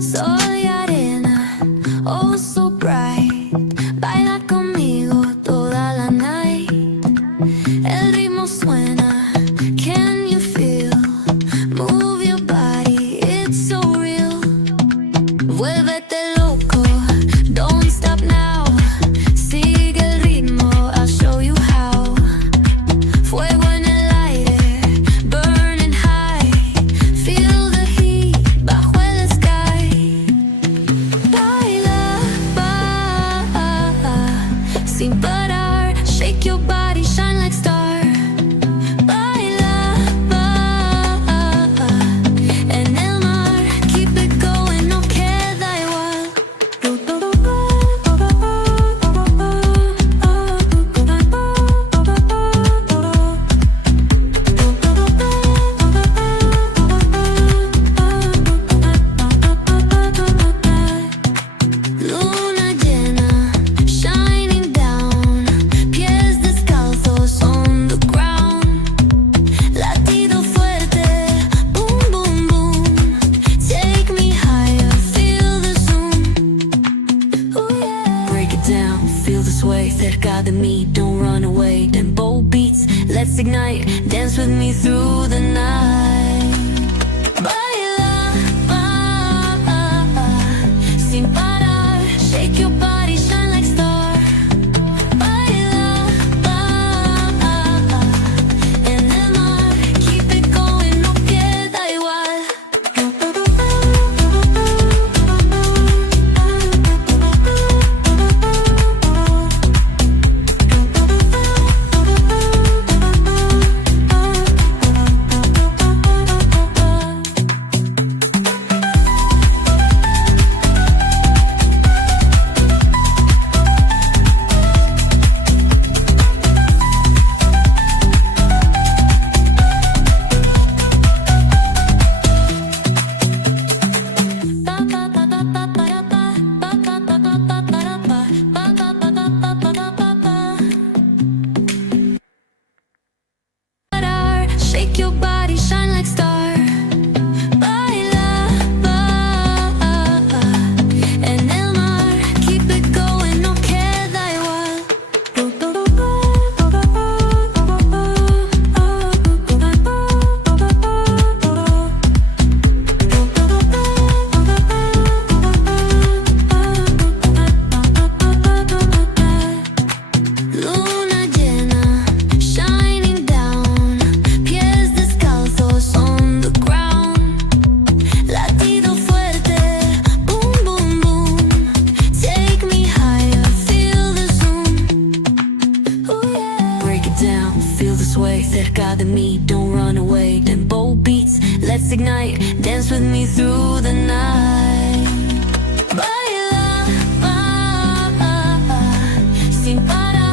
Soy arena, oh so bright. Baila conmigo toda la night. El ritmo suena, can you feel? Move your body, it's so real. Vuélvete loco, don't stop now. Sigue el ritmo, I'll show you how. Fuego en el aire, burning high. Feel the heat bajo el sky. Baila, sin parar. Shake your body, shine like star. Baila, en el mar. Keep it going, no queda igual. Luna llena, shining down. Pies descalzos on the ground. Latido fuerte, boom, boom, boom. Take me higher, feel the zoom. Ooh, yeah. Break it down, feel the sway. Cerca de mí, don't run away. Tempo beats, let's ignite. Dance with me through the night. Baila, sin parar. Shake your body, shine like star. Baila, en el mar. Keep it going, no queda igual. Shake your body, shine like star. Baila, en el mar. Keep it going, no queda igual. Luna llena, shining down. Pies descalzos on the ground. Latido fuerte, boom, boom, boom. Take me higher, feel the zoom. Ooh, yeah. Break it down, feel the sway. Cerca de mí, don't run away. Tempo beats, let's ignite. Dance with me through the night. Baila, sin parar.